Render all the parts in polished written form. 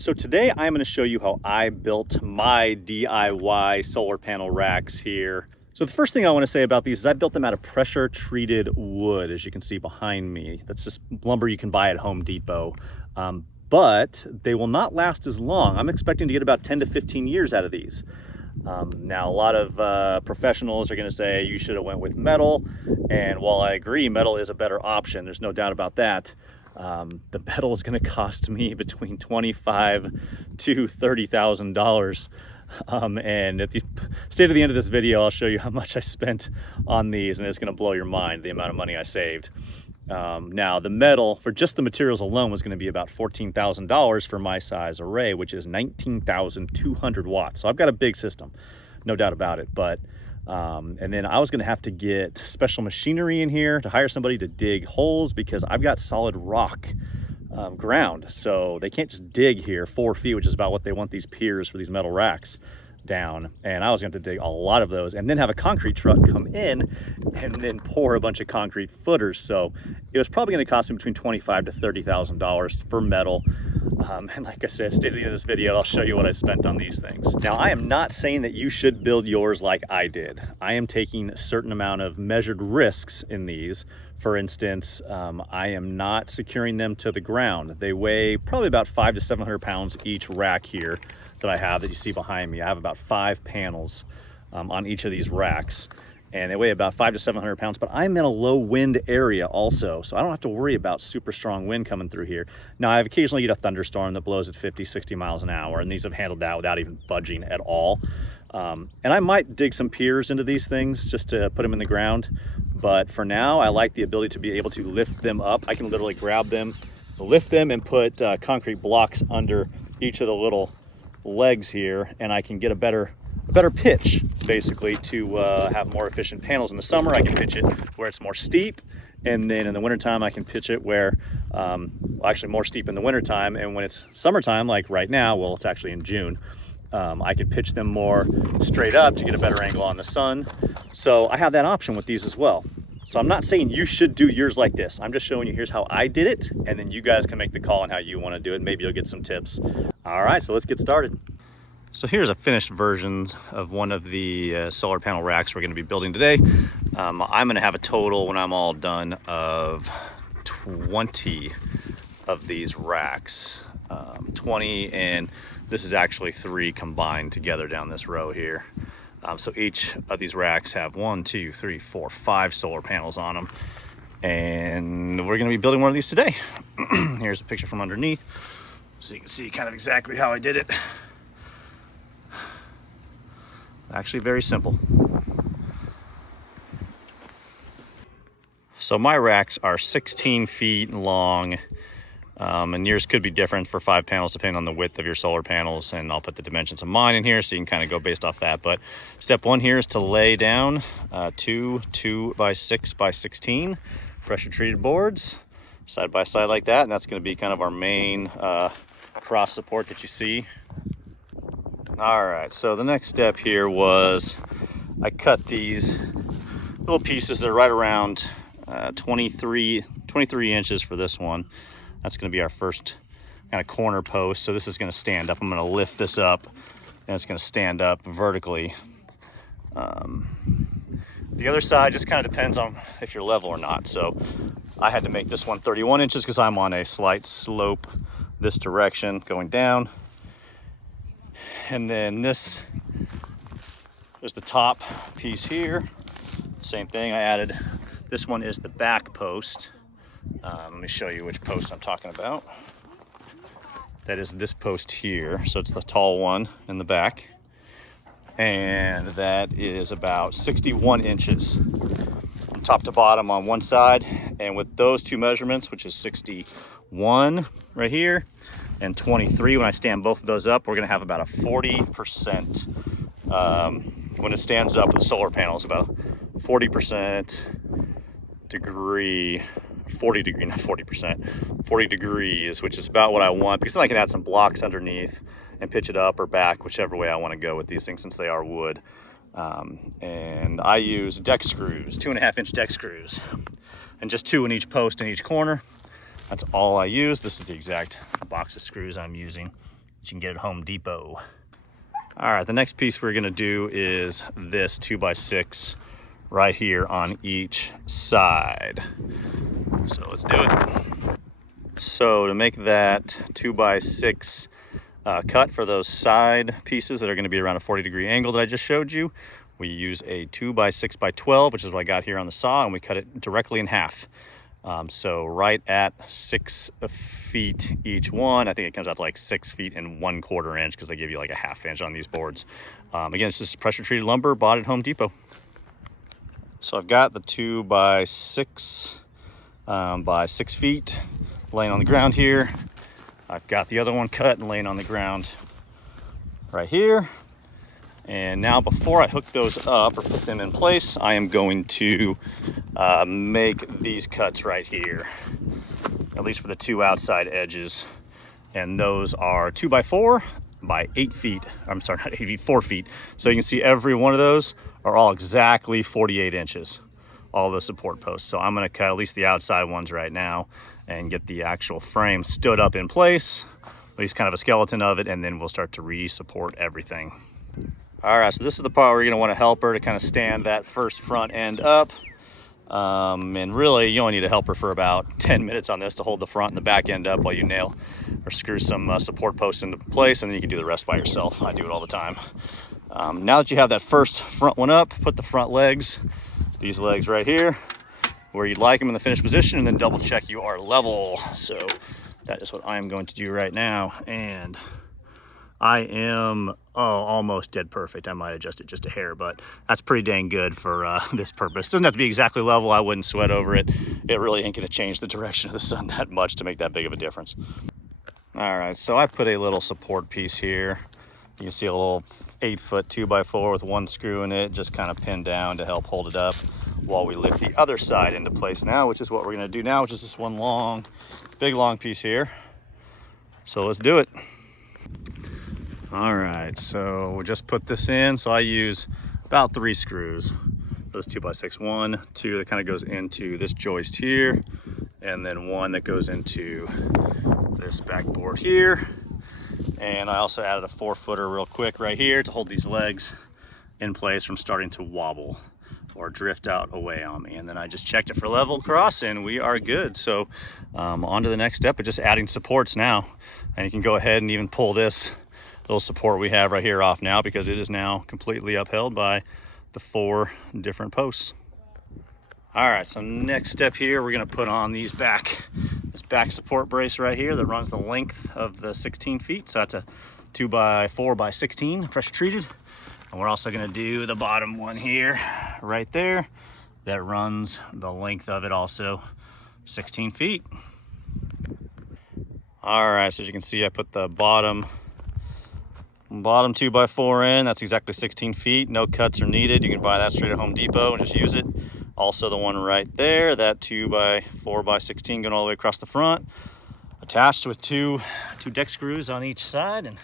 So today I'm going to show you how I built my DIY solar panel racks here. So the first thing I want to say about these is I built them out of pressure treated wood, as you can see behind me. That's just lumber you can buy at Home Depot. But they will not last as long. I'm expecting to get about 10 to 15 years out of these. Now, a lot of professionals are going to say you should have went with metal. And while I agree, metal is a better option, there's no doubt about that. The metal is going to cost me between $25,000 to $30,000. And at the state of the end of this video, I'll show you how much I spent on these, and it's going to blow your mind, the amount of money I saved. Now, the metal for just the materials alone was going to be about $14,000 for my size array, which is 19,200 watts. So I've got a big system, no doubt about it. But and then I was going to have to get special machinery in here to hire somebody to dig holes, because I've got solid rock ground. So they can't just dig here 4 feet, which is about what they want these piers for these metal racks down. And I was going to dig a lot of those and then have a concrete truck come in and then pour a bunch of concrete footers. So it was probably going to cost me between $25,000 to $30,000 for metal. And like I said, stay to the end of this video, I'll show you what I spent on these things. Now, I am not saying that you should build yours like I did. I am taking a certain amount of measured risks in these. For instance, I am not securing them to the ground. They weigh probably about 500 to 700 pounds each rack here that I have that you see behind me. I have about 5 panels on each of these racks, and they weigh about 500 to 700 pounds, but I'm in a low wind area also, so I don't have to worry about super strong wind coming through here. Now, I've occasionally get a thunderstorm that blows at 50, 60 miles an hour, and these have handled that without even budging at all. And I might dig some piers into these things just to put them in the ground, but for now, I like the ability to be able to lift them up. I can literally grab them, lift them, and put concrete blocks under each of the little legs here, and I can get a better pitch, basically, to have more efficient panels. In the summer, I can pitch it where it's more steep, and then in the wintertime, I can pitch it where, actually more steep in the wintertime, and when it's summertime, like right now, well, it's actually in June, I can pitch them more straight up to get a better angle on the sun. So I have that option with these as well. So I'm not saying you should do yours like this. I'm just showing you here's how I did it, and then you guys can make the call on how you want to do it. Maybe you'll get some tips. All right, so let's get started. So here's a finished version of one of the solar panel racks we're going to be building today. I'm going to have a total, when I'm all done, of 20 of these racks. 20, and this is actually 3 combined together down this row here. So each of these racks have 1, 2, 3, 4, 5 solar panels on them. And we're going to be building one of these today. Here's a picture from underneath, so you can see kind of exactly how I did it. Actually very simple. So my racks are 16 feet long, and yours could be different for 5 panels depending on the width of your solar panels, and I'll put the dimensions of mine in here so you can kind of go based off that. But step 1 here is to lay down 2 2x6 by 16 pressure treated boards side by side like that, and that's going to be kind of our main cross support that you see. All right, so the next step here was I cut these little pieces. They're right around 23 inches for this one. That's going to be our first kind of corner post. So this is going to stand up. I'm going to lift this up, and it's going to stand up vertically. The other side just kind of depends on if you're level or not. So I had to make this one 31 inches because I'm on a slight slope this direction going down. And then there's the top piece here. Same thing, I added, this one is the back post. Let me show you which post I'm talking about. That is this post here. So it's the tall one in the back. And that is about 61 inches from top to bottom on one side. And with those 2 measurements, which is 61 right here, and 23, when I stand both of those up, we're going to have about a 40%, when it stands up with solar panels, about 40% degree, 40 degree, not 40%, 40 degrees, which is about what I want, because then I can add some blocks underneath and pitch it up or back, whichever way I want to go with these things, since they are wood. And I use deck screws, 2.5-inch deck screws, and just 2 in each post in each corner. That's all I use. This is the exact box of screws I'm using. You can get at Home Depot. All right, the next piece we're gonna do is this 2x6 right here on each side. So let's do it. So to make that 2x6 cut for those side pieces that are gonna be around a 40-degree angle that I just showed you, we use a 2x6x12, which is what I got here on the saw, and we cut it directly in half. So right at 6 feet each one. I think it comes out to like 6 feet and 1/4 inch because they give you like a 1/2 inch on these boards. Again, it's just pressure treated lumber bought at Home Depot. So I've got the 2x6 by 6 feet laying on the ground here. I've got the other one cut and laying on the ground right here. And now before I hook those up or put them in place, I am going to make these cuts right here, at least for the 2 outside edges. And those are 2x4 by 8 feet. I'm sorry, not 8 feet, 4 feet. So you can see every one of those are all exactly 48 inches, all the support posts. So I'm gonna cut at least the outside ones right now and get the actual frame stood up in place, at least kind of a skeleton of it, and then we'll start to re-support everything. All right, so this is the part where you're gonna want a helper to kind of stand that first front end up. And really, you only need a helper for about 10 minutes on this to hold the front and the back end up while you nail or screw some support posts into place, and then you can do the rest by yourself. I do it all the time. Now that you have that first front one up, put the front legs, these legs right here, where you'd like them in the finished position, and then double check you are level. So that is what I'm going to do right now. And I am almost dead perfect. I might adjust it just a hair, but that's pretty dang good for this purpose. Doesn't have to be exactly level. I wouldn't sweat over it. It really ain't gonna change the direction of the sun that much to make that big of a difference. All right, so I put a little support piece here. You can see a little 8-foot 2x4 with one screw in it, just kind of pinned down to help hold it up while we lift the other side into place now, which is what we're gonna do now, which is this one long, big long piece here. So let's do it. All right, so we just put this in. So I use about 3 screws. Those 2x6, 1, 2 that kind of goes into this joist here, and then 1 that goes into this backboard here. And I also added a 4-footer real quick right here to hold these legs in place from starting to wobble or drift out away on me. And then I just checked it for level across and we are good. So on to the next step of just adding supports now. And you can go ahead and even pull this little support we have right here off now, because it is now completely upheld by the 4 different posts. All right, so next step here, we're gonna put on this back support brace right here that runs the length of the 16 feet. So that's a 2x4 by 16 pressure treated. And we're also gonna do the bottom one here, right there, that runs the length of it also 16 feet. All right, so as you can see, I put the bottom 2x4 in. That's exactly 16 feet. No cuts are needed. You can buy that straight at Home Depot and just use it. Also the one right there, that 2x4 by 16 going all the way across the front, attached with two deck screws on each side, and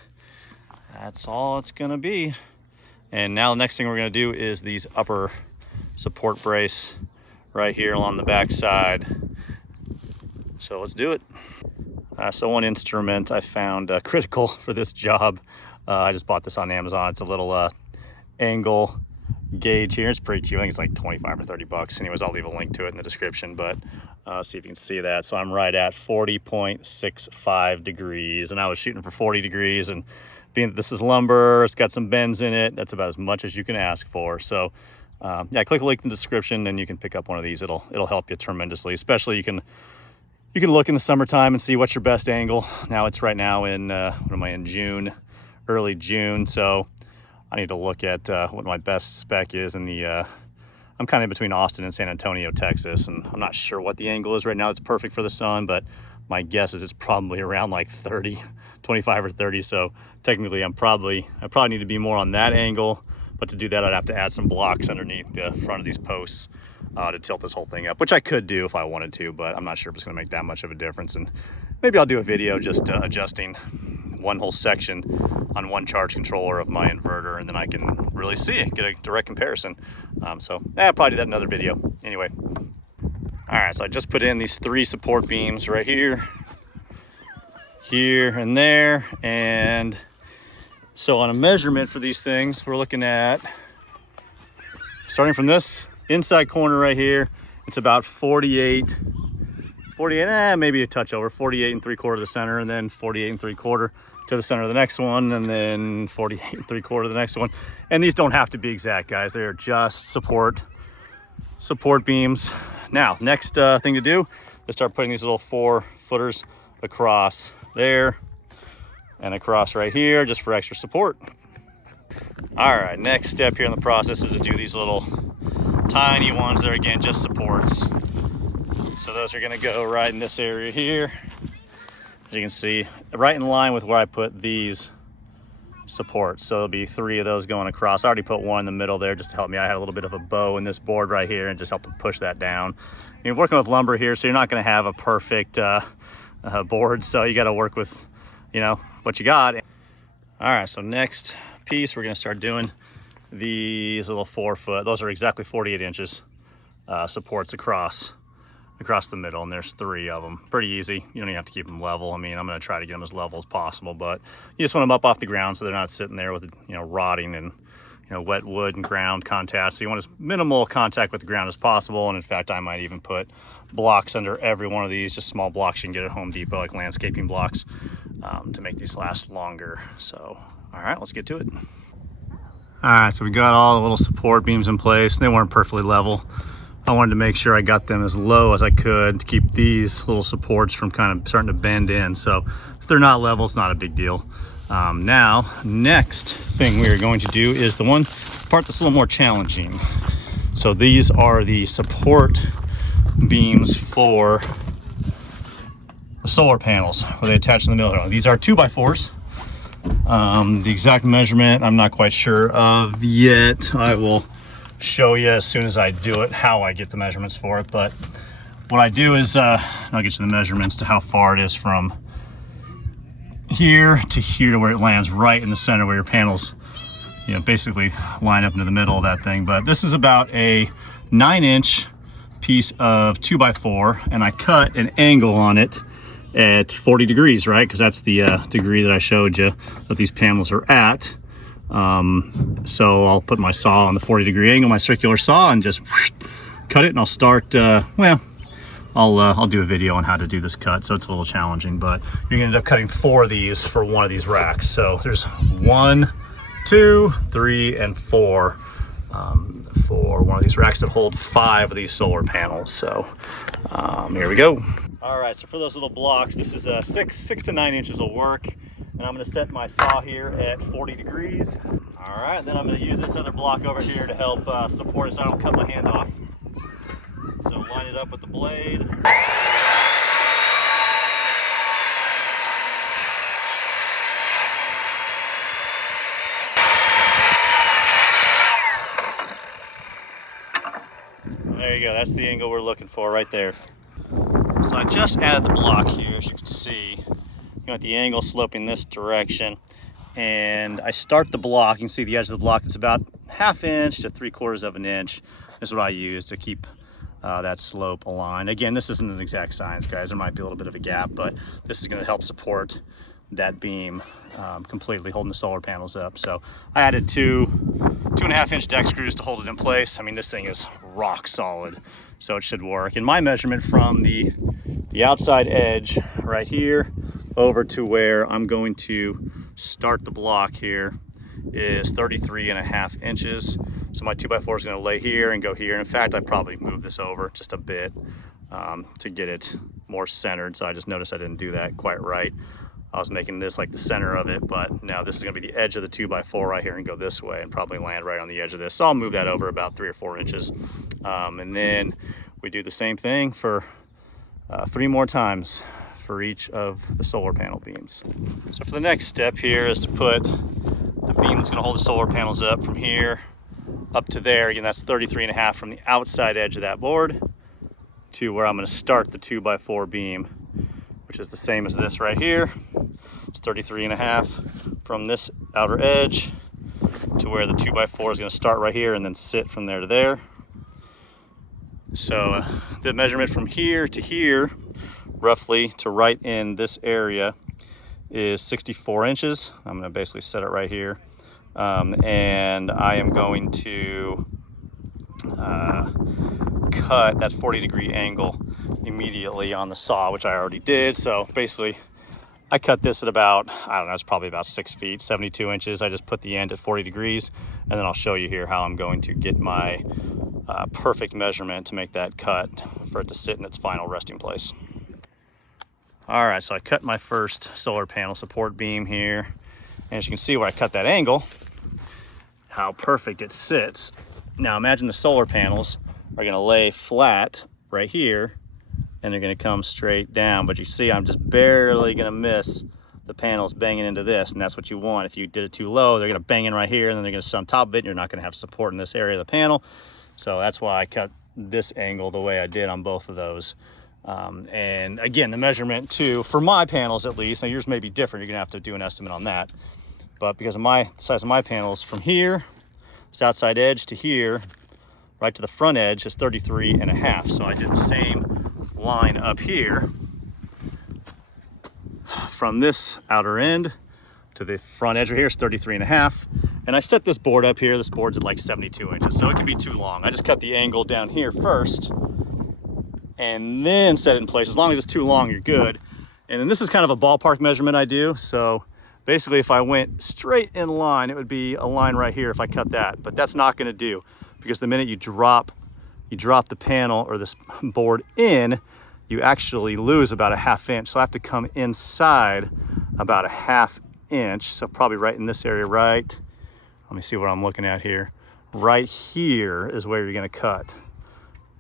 that's all it's gonna be. And now the next thing we're gonna do is these upper support brace right here along the back side. So let's do it. So one instrument I found critical for this job. I just bought this on Amazon. It's a little angle gauge here. It's pretty cheap. I think it's like 25 or 30 bucks. Anyways, I'll leave a link to it in the description, but see if you can see that. So I'm right at 40.65 degrees, and I was shooting for 40 degrees, and being that this is lumber, it's got some bends in it, that's about as much as you can ask for. So yeah, click a link in the description and you can pick up one of these. It'll help you tremendously. Especially you can look in the summertime and see what's your best angle. Now it's right now in what am I in June, early June, so I need to look at what my best spec is in the I'm kind of between Austin and San Antonio, Texas, and I'm not sure what the angle is right now. It's perfect for the sun, but my guess is it's probably around like 30, 25 or 30. So technically I probably need to be more on that angle, but to do that I'd have to add some blocks underneath the front of these posts to tilt this whole thing up, which I could do if I wanted to, but I'm not sure if it's gonna make that much of a difference. And maybe I'll do a video just adjusting one whole section on one charge controller of my inverter, and then I can really see it, get a direct comparison. So I'll probably do that in another video. Anyway, all right, so I just put in these 3 support beams right here. here and there. And so on a measurement for these things, we're looking at, starting from this inside corner right here, it's about 48, maybe a touch over, 48 3/4 to the center, and then 48 3/4 to the center of the next one, and then 48 3/4 to the next one. And these don't have to be exact, guys. They're just support beams. Now, next thing to do is start putting these little 4-footers across there and across right here, just for extra support. All right, next step here in the process is to do these little tiny ones that are, again, just supports. So those are gonna go right in this area here. As you can see, right in line with where I put these supports. So there'll be 3 of those going across. I already put one in the middle there just to help me. I had a little bit of a bow in this board right here and just helped to push that down. You're working with lumber here, so you're not gonna have a perfect board. So you gotta work with, you know, what you got. All right, so next piece, we're gonna start doing these little 4-foot, those are exactly 48 inches supports across the middle, and there's 3 of them. Pretty easy. You don't even have to keep them level. I mean, I'm going to try to get them as level as possible, but you just want them up off the ground so they're not sitting there with, you know, rotting and, you know, wet wood and ground contact. So you want as minimal contact with the ground as possible. And in fact, I might even put blocks under every one of these, just small blocks you can get at Home Depot, like landscaping blocks, to make these last longer. So, all right, let's get to it. All right, so we got all the little support beams in place. They weren't perfectly level. I wanted to make sure I got them as low as I could to keep these little supports from kind of starting to bend in. So if they're not level, it's not a big deal. Now, next thing we are going to do is the one part that's a little more challenging. So these are the support beams for the solar panels where they attach in the middle. These are 2x4s. The exact measurement I'm not quite sure of yet. I will show you as soon as I do it how I get the measurements for it. But what I do is I'll get you the measurements to how far it is from here to where it lands right in the center where your panels, you know, basically line up into the middle of that thing. But this is about a 9-inch piece of 2x4, and I cut an angle on it at 40 degrees, right? Because that's the degree that I showed you that these panels are at. So I'll put my saw on the 40-degree angle, my circular saw, and just cut it, and I'll start, well, I'll do a video on how to do this cut, so it's a little challenging, but you're gonna end up cutting 4 of these for one of these racks. So there's 1, 2, 3, and 4 for one of these racks that hold 5 of these solar panels. So here we go. All right, so for those little blocks, this is 6 to 9 inches will work. And I'm gonna set my saw here at 40 degrees. All right, then I'm gonna use this other block over here to help support it so I don't cut my hand off. So line it up with the blade. There you go, that's the angle we're looking for right there. So I just added the block here, as you can see. You want the angle sloping this direction, and I start the block. You can see the edge of the block. It's about 1/2 inch to 3/4 of an inch is what I use to keep that slope aligned. Again, this isn't an exact science, guys. There might be a little bit of a gap, but this is going to help support that beam completely, holding the solar panels up. So I added 2.5 inch deck screws to hold it in place. I mean, this thing is rock solid, so it should work. And my measurement from the outside edge right here over to where I'm going to start the block here is 33.5 inches. So my 2x4 is going to lay here and go here. And in fact, I probably moved this over just a bit to get it more centered. So I just noticed I didn't do that quite right. I was making this like the center of it, but now this is going to be the edge of the 2x4 right here and go this way and probably land right on the edge of this. So I'll move that over about 3 or 4 inches. And then we do the same thing for 3 more times for each of the solar panel beams. So for the next step here is to put the beam that's going to hold the solar panels up from here up to there. Again, that's 33.5 from the outside edge of that board to where I'm going to start the 2x4 beam, which is the same as this right here. It's 33.5 from this outer edge to where the 2x4 is going to start right here and then sit from there to there. So the measurement from here to here, roughly to right in this area, is 64 inches. I'm gonna basically set it right here. And I am going to cut that 40-degree angle immediately on the saw, which I already did. So basically, I cut this at about, I don't know, it's probably about 6 feet, 72 inches. I just put the end at 40 degrees, and then I'll show you here how I'm going to get my perfect measurement to make that cut for it to sit in its final resting place. All right, so I cut my first solar panel support beam here. And as you can see where I cut that angle, how perfect it sits. Now imagine the solar panels are gonna lay flat right here, and they're gonna come straight down. But you see, I'm just barely gonna miss the panels banging into this, and that's what you want. If you did it too low, they're gonna bang in right here, and then they're gonna sit on top of it, and you're not gonna have support in this area of the panel. So that's why I cut this angle the way I did on both of those. And again, the measurement too, for my panels at least, now yours may be different, you're gonna have to do an estimate on that. But because of the size of my panels, from here, this outside edge to here, right to the front edge is 33.5. So I did the same line up here from this outer end to the front edge right here is 33.5. And I set this board up here. This board's at like 72 inches, so it can be too long. I just cut the angle down here first and then set it in place. As long as it's too long, you're good. And then this is kind of a ballpark measurement I do. So basically if I went straight in line, it would be a line right here if I cut that, but that's not gonna do, because the minute you drop the panel or this board in, you actually lose about a 1/2 inch. So I have to come inside about a 1/2 inch. So probably right in this area, right? Let me see what I'm looking at here. Right here is where you're gonna cut.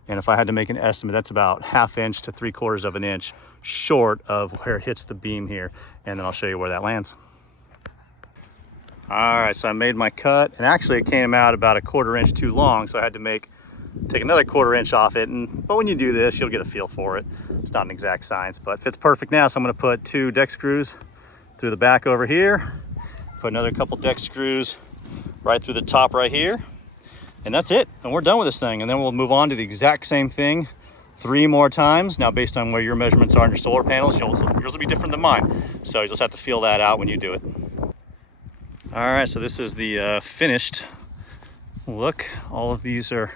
And if I had to make an estimate, that's about 1/2 inch to 3/4 of an inch short of where it hits the beam here. And then I'll show you where that lands. All right, so I made my cut, and actually it came out about a 1/4 inch too long, so I had to take another 1/4 inch off it. But when you do this, you'll get a feel for it. It's not an exact science, but it fits perfect now. So I'm gonna put 2 deck screws through the back over here, put another couple deck screws right through the top right here, and that's it. And we're done with this thing. And then we'll move on to the exact same thing 3 more times. Now, based on where your measurements are on your solar panels, yours will be different than mine. So you just have to feel that out when you do it. All right, so this is the finished look. All of these are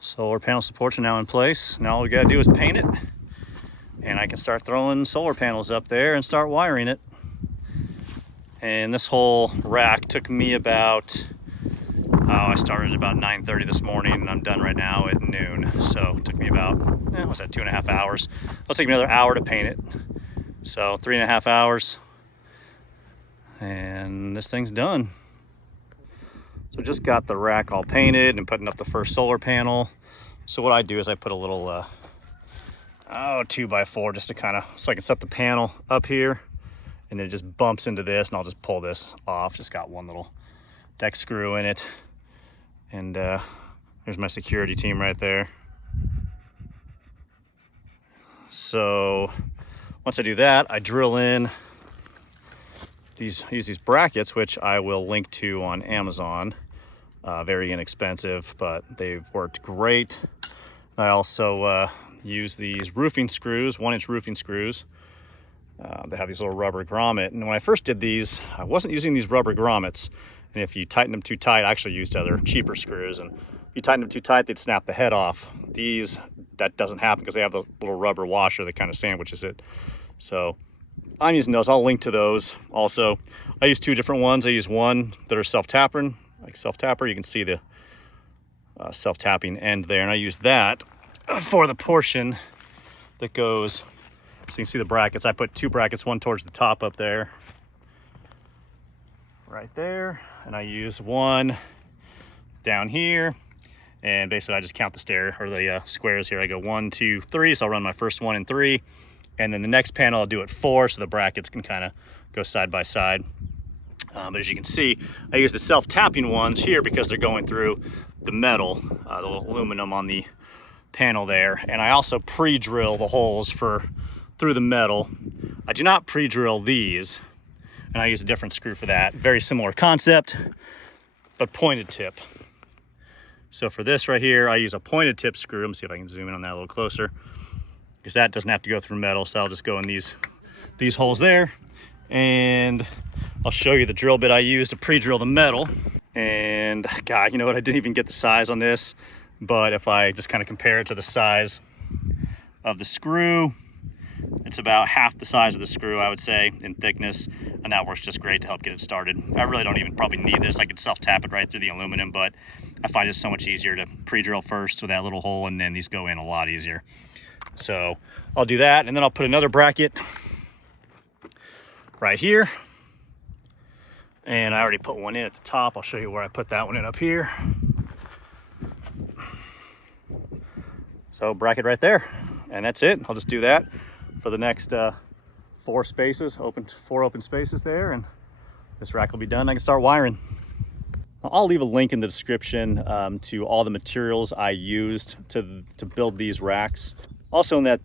solar panel supports are now in place. Now all we gotta do is paint it, and I can start throwing solar panels up there and start wiring it. And this whole rack took me about, I started at about 9:30 this morning, and I'm done right now at noon. So it took me about, what's that, 2.5 hours. It'll take me another hour to paint it. So 3.5 hours, and this thing's done. So just got the rack all painted and putting up the first solar panel. So what I do is I put a little 2x4 just to so I can set the panel up here, and then it just bumps into this, and I'll just pull this off. Just got one little deck screw in it. And there's my security team right there. So once I do that, I drill in use these brackets, which I will link to on Amazon. Very inexpensive, but they've worked great. I also use these roofing screws, 1-inch roofing screws. They have these little rubber grommet. And when I first did these, I wasn't using these rubber grommets. And if you tighten them too tight, I actually used other cheaper screws. And if you tighten them too tight, they'd snap the head off. These, that doesn't happen because they have the little rubber washer that kind of sandwiches it. So I'm using those. I'll link to those. Also, I use 2 different ones. I use one that are self-tapping, like self-tapper. You can see the self-tapping end there. And I use that for the portion that goes, so you can see the brackets. I put 2 brackets, one towards the top up there, right there. And I use one down here. And basically I just count the squares here. I go 1, 2, 3. So I'll run my first one in 3. And then the next panel I'll do it 4, so the brackets can kind of go side by side. But as you can see, I use the self-tapping ones here because they're going through the metal, the aluminum on the panel there. And I also pre-drill the holes through the metal. I do not pre-drill these, and I use a different screw for that. Very similar concept, but pointed tip. So for this right here, I use a pointed tip screw. Let me see if I can zoom in on that a little closer, because that doesn't have to go through metal. So I'll just go in these these holes there, and I'll show you the drill bit I used to pre-drill the metal. And God, you know what, I didn't even get the size on this, but if I just kind of compare it to the size of the screw, it's about half the size of the screw, I would say, in thickness, and that works just great to help get it started. I really don't even probably need this. I could self-tap it right through the aluminum, but I find it so much easier to pre-drill first with that little hole, and then these go in a lot easier. So I'll do that, and then I'll put another bracket right here. And I already put one in at the top. I'll show you where I put that one in up here. So bracket right there, and that's it. I'll just do that for the next 4 spaces, four open spaces there, and this rack will be done. I can start wiring. I'll leave a link in the description to all the materials I used to build these racks. Also in that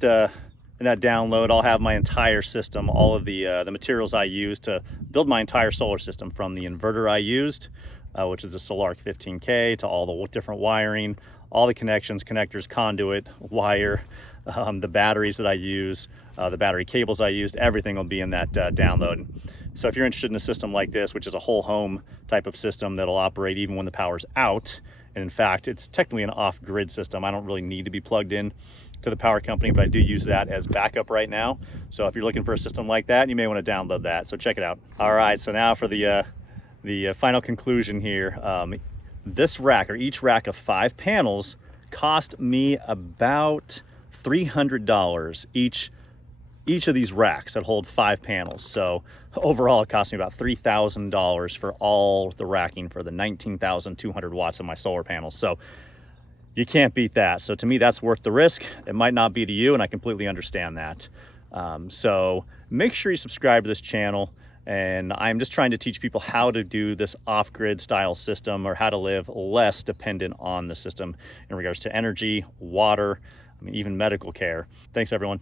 download, I'll have my entire system, all of the materials I used to build my entire solar system, from the inverter I used, which is the sol-ark 15K, to all the different wiring, all the connections, connectors, conduit, wire, the batteries that I use, the battery cables I used, everything will be in that download. So if you're interested in a system like this, which is a whole home type of system that'll operate even when the power's out, and in fact, it's technically an off-grid system. I don't really need to be plugged in to the power company, but I do use that as backup right now. So if you're looking for a system like that, you may want to download that. So check it out. All right, so now for the final conclusion here. This rack, or each rack of 5 panels, cost me about $300 each of these racks that hold 5 panels. So overall, it cost me about $3,000 for all the racking for the 19,200 watts of my solar panels. So you can't beat that. So to me, that's worth the risk. It might not be to you, and I completely understand that. So make sure you subscribe to this channel. And I'm just trying to teach people how to do this off-grid style system, or how to live less dependent on the system in regards to energy, water, I mean, even medical care. Thanks, everyone.